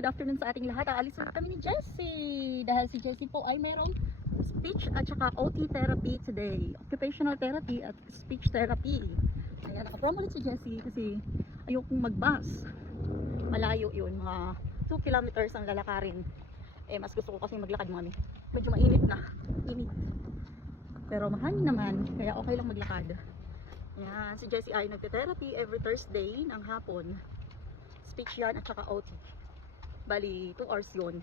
good afternoon sa ating lahat. Aalis na kami ni Jessie dahil si Jessie po ay mayroong speech at saka OT therapy today. Occupational therapy at speech therapy. Kaya nakapromo ulit si Jessie kasi ayokong mag-bus. Malayo yun, mga 2 kilometers ang lalakarin. Mas gusto ko kasi maglakad mami. Medyo mainit na. Init. Pero mahangin naman, kaya okay lang maglakad. Yan, si Jessie ay nagte-therapy every Thursday ng hapon. Speech yan at saka OT. Bali, 2 hours yun.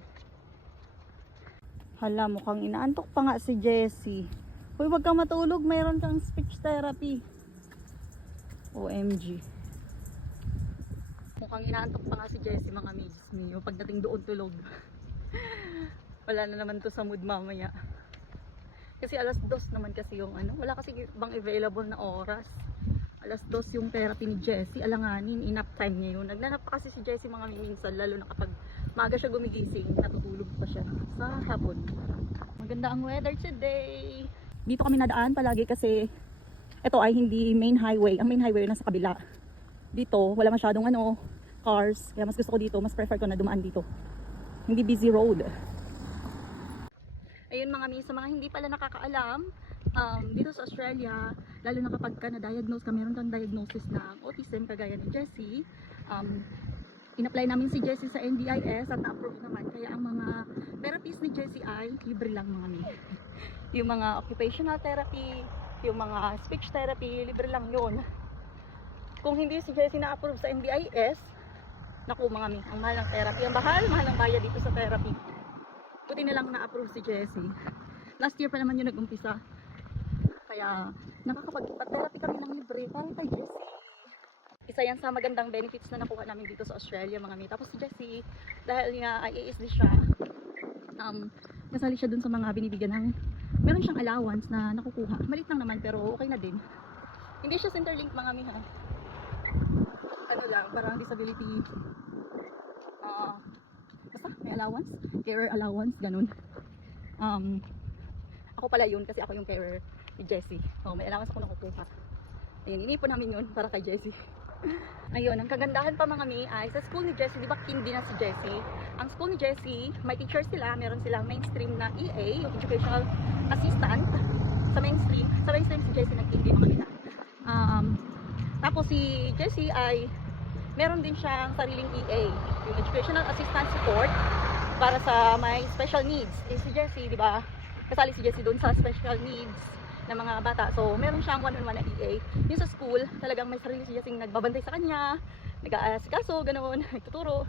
Hala, mukhang inaantok pa nga si Jessie. Uy, wag kang matulog, mayroon kang speech therapy. OMG. Mukhang inaantok pa nga si Jessie, mga miss me. Pagdating doon tulog. Wala na naman to sa mood mamaya. Kasi alas 2 naman kasi yung ano, wala kasi bang available na oras. Alas 2 yung therapy ni Jessie, alanganin, enough time niya yun. Nagnanap pa kasi si Jessie mga minsan, lalo na kapag maaga siya gumigising, natutulog pa siya sa hapon. Maganda ang weather today. Dito kami nadaan palagi kasi ito ay hindi main highway. Ang main highway nasa kabila. Dito, wala masyadong cars. Kaya mas gusto ko dito, mas prefer ko na dumaan dito. Hindi busy road. Ayun mga mi, sa mga hindi pala nakakaalam, dito sa Australia, lalo na kapag ka na-diagnose ka, meron kang diagnosis ng autism kagaya ni Jessie, in-apply namin si Jessie sa NDIS at na-approve naman. Kaya ang mga therapies ni Jessie ay libre lang mga mi. Yung mga occupational therapy, yung mga speech therapy, libre lang yun. Kung hindi si Jessie na-approve sa NDIS, naku mga mi, ang mahal ng therapy. Ang mahal ng bayad dito sa therapy. Buti na lang na-approve si Jessie. Last year pa naman yung nag-umpisa. Kaya nakakapag-therapy kami ng libre para kay Jessie. Isa yan sa magandang benefits na nakuha namin dito sa Australia mga mi. Tapos si Jessie, dahil nga IASD siya, kasali siya dun sa mga binibigyan ng, meron siyang allowance na nakukuha. Malit lang naman pero okay na din. Hindi siya Centrelink mga mi ha. Ano lang, parang disability, basta may allowance, carer allowance, ganun. Ako pala yun kasi ako yung carer ni Jessie. May allowance ako nakukuha. Ayun, inipon namin yun para kay Jessie. Ayun, ang kagandahan pa mga mi ay sa school ni Jessie, di ba hindi na si Jessie? Ang school ni Jessie, may teachers sila, meron silang mainstream na EA, Educational Assistant, sa mainstream si Jessie nag-hindi mga nila. Tapos si Jessie ay meron din siyang sariling EA, yung Educational Assistant Support para sa may special needs. Si Jessie, di ba? Kasali si Jessie doon sa special needs ng mga bata. So, meron siyang one-on-one na EA. Yung sa school, talagang may sarili si Jessie nagbabantay sa kanya, nag-aasikaso, ganoon, nagtuturo.